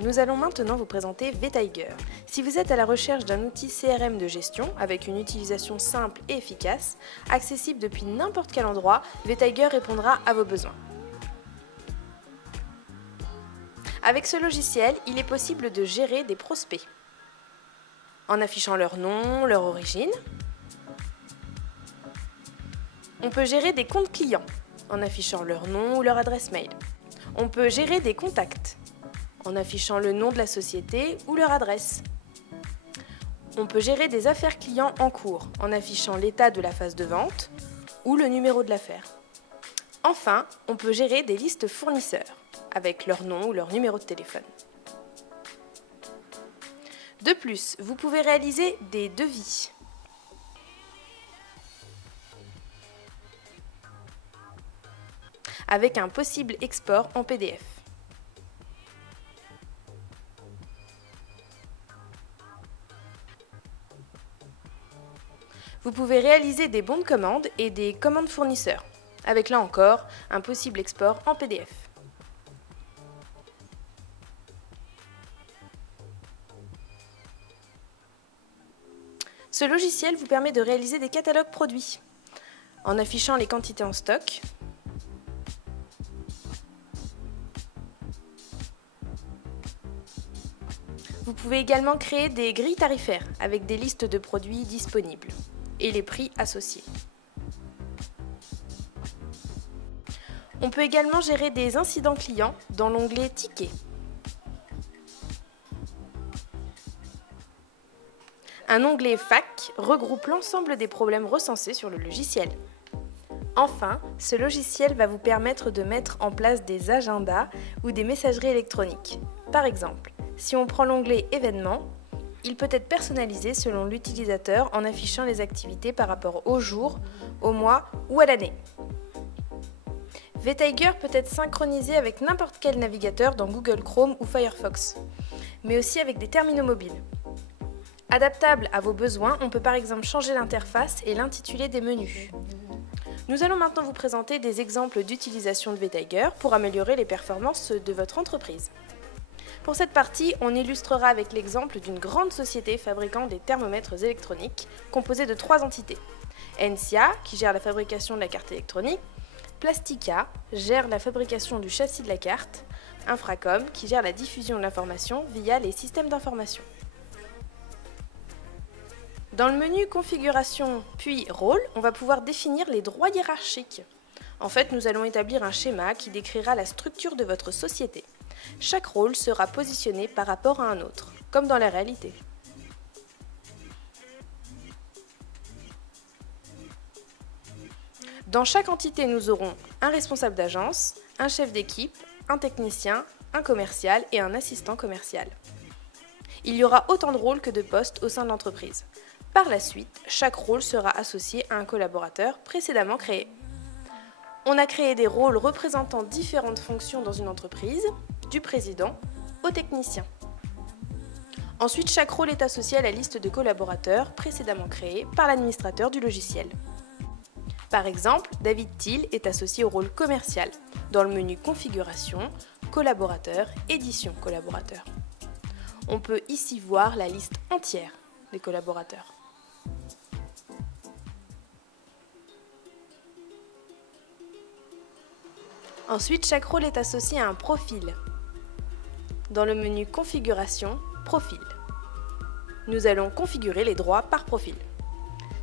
Nous allons maintenant vous présenter vTiger. Si vous êtes à la recherche d'un outil CRM de gestion avec une utilisation simple et efficace, accessible depuis n'importe quel endroit, vTiger répondra à vos besoins. Avec ce logiciel, il est possible de gérer des prospects en affichant leur nom, leur origine. On peut gérer des comptes clients en affichant leur nom ou leur adresse mail. On peut gérer des contacts en affichant le nom de la société ou leur adresse. On peut gérer des affaires clients en cours en affichant l'état de la phase de vente ou le numéro de l'affaire. Enfin, on peut gérer des listes fournisseurs avec leur nom ou leur numéro de téléphone. De plus, vous pouvez réaliser des devis. Avec un possible export en PDF. Vous pouvez réaliser des bons de commande et des commandes fournisseurs, avec là encore un possible export en PDF. Ce logiciel vous permet de réaliser des catalogues produits, en affichant les quantités en stock, vous pouvez également créer des grilles tarifaires avec des listes de produits disponibles et les prix associés. On peut également gérer des incidents clients dans l'onglet Tickets. Un onglet FAQ regroupe l'ensemble des problèmes recensés sur le logiciel. Enfin, ce logiciel va vous permettre de mettre en place des agendas ou des messageries électroniques. Par exemple, si on prend l'onglet Événements, il peut être personnalisé selon l'utilisateur en affichant les activités par rapport au jour, au mois ou à l'année. vTiger peut être synchronisé avec n'importe quel navigateur dans Google Chrome ou Firefox, mais aussi avec des terminaux mobiles. Adaptable à vos besoins, on peut par exemple changer l'interface et l'intitulé des menus. Nous allons maintenant vous présenter des exemples d'utilisation de vTiger pour améliorer les performances de votre entreprise. Pour cette partie, on illustrera avec l'exemple d'une grande société fabriquant des thermomètres électroniques composée de 3 entités. Encia, qui gère la fabrication de la carte électronique, Plastica, gère la fabrication du châssis de la carte, Infracom, qui gère la diffusion de l'information via les systèmes d'information. Dans le menu Configuration puis Rôle, on va pouvoir définir les droits hiérarchiques. En fait, nous allons établir un schéma qui décrira la structure de votre société. Chaque rôle sera positionné par rapport à un autre, comme dans la réalité. Dans chaque entité, nous aurons un responsable d'agence, un chef d'équipe, un technicien, un commercial et un assistant commercial. Il y aura autant de rôles que de postes au sein de l'entreprise. Par la suite, chaque rôle sera associé à un collaborateur précédemment créé. On a créé des rôles représentant différentes fonctions dans une entreprise, du président au technicien. Ensuite, chaque rôle est associé à la liste de collaborateurs précédemment créés par l'administrateur du logiciel. Par exemple, David Thiel est associé au rôle commercial dans le menu Configuration, Collaborateur, Édition collaborateur. On peut ici voir la liste entière des collaborateurs. Ensuite, chaque rôle est associé à un profil. Dans le menu Configuration, Profil. Nous allons configurer les droits par profil.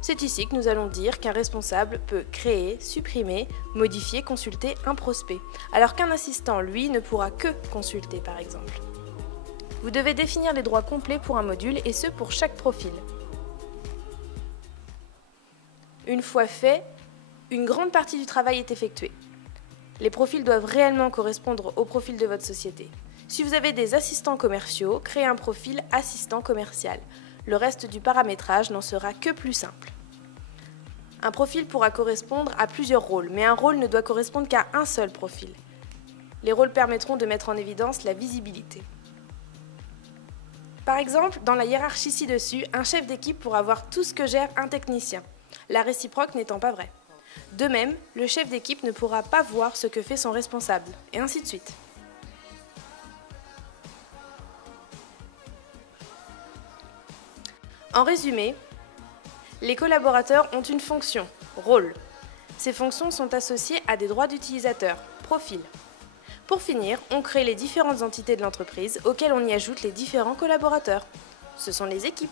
C'est ici que nous allons dire qu'un responsable peut créer, supprimer, modifier, consulter un prospect, alors qu'un assistant, lui, ne pourra que consulter par exemple. Vous devez définir les droits complets pour un module et ce pour chaque profil. Une fois fait, une grande partie du travail est effectuée. Les profils doivent réellement correspondre au profil de votre société. Si vous avez des assistants commerciaux, créez un profil assistant commercial. Le reste du paramétrage n'en sera que plus simple. Un profil pourra correspondre à plusieurs rôles, mais un rôle ne doit correspondre qu'à un seul profil. Les rôles permettront de mettre en évidence la visibilité. Par exemple, dans la hiérarchie ci-dessus, un chef d'équipe pourra voir tout ce que gère un technicien, la réciproque n'étant pas vraie. De même, le chef d'équipe ne pourra pas voir ce que fait son responsable, et ainsi de suite. En résumé, les collaborateurs ont une fonction, rôle. Ces fonctions sont associées à des droits d'utilisateur, profil. Pour finir, on crée les différentes entités de l'entreprise auxquelles on y ajoute les différents collaborateurs. Ce sont les équipes.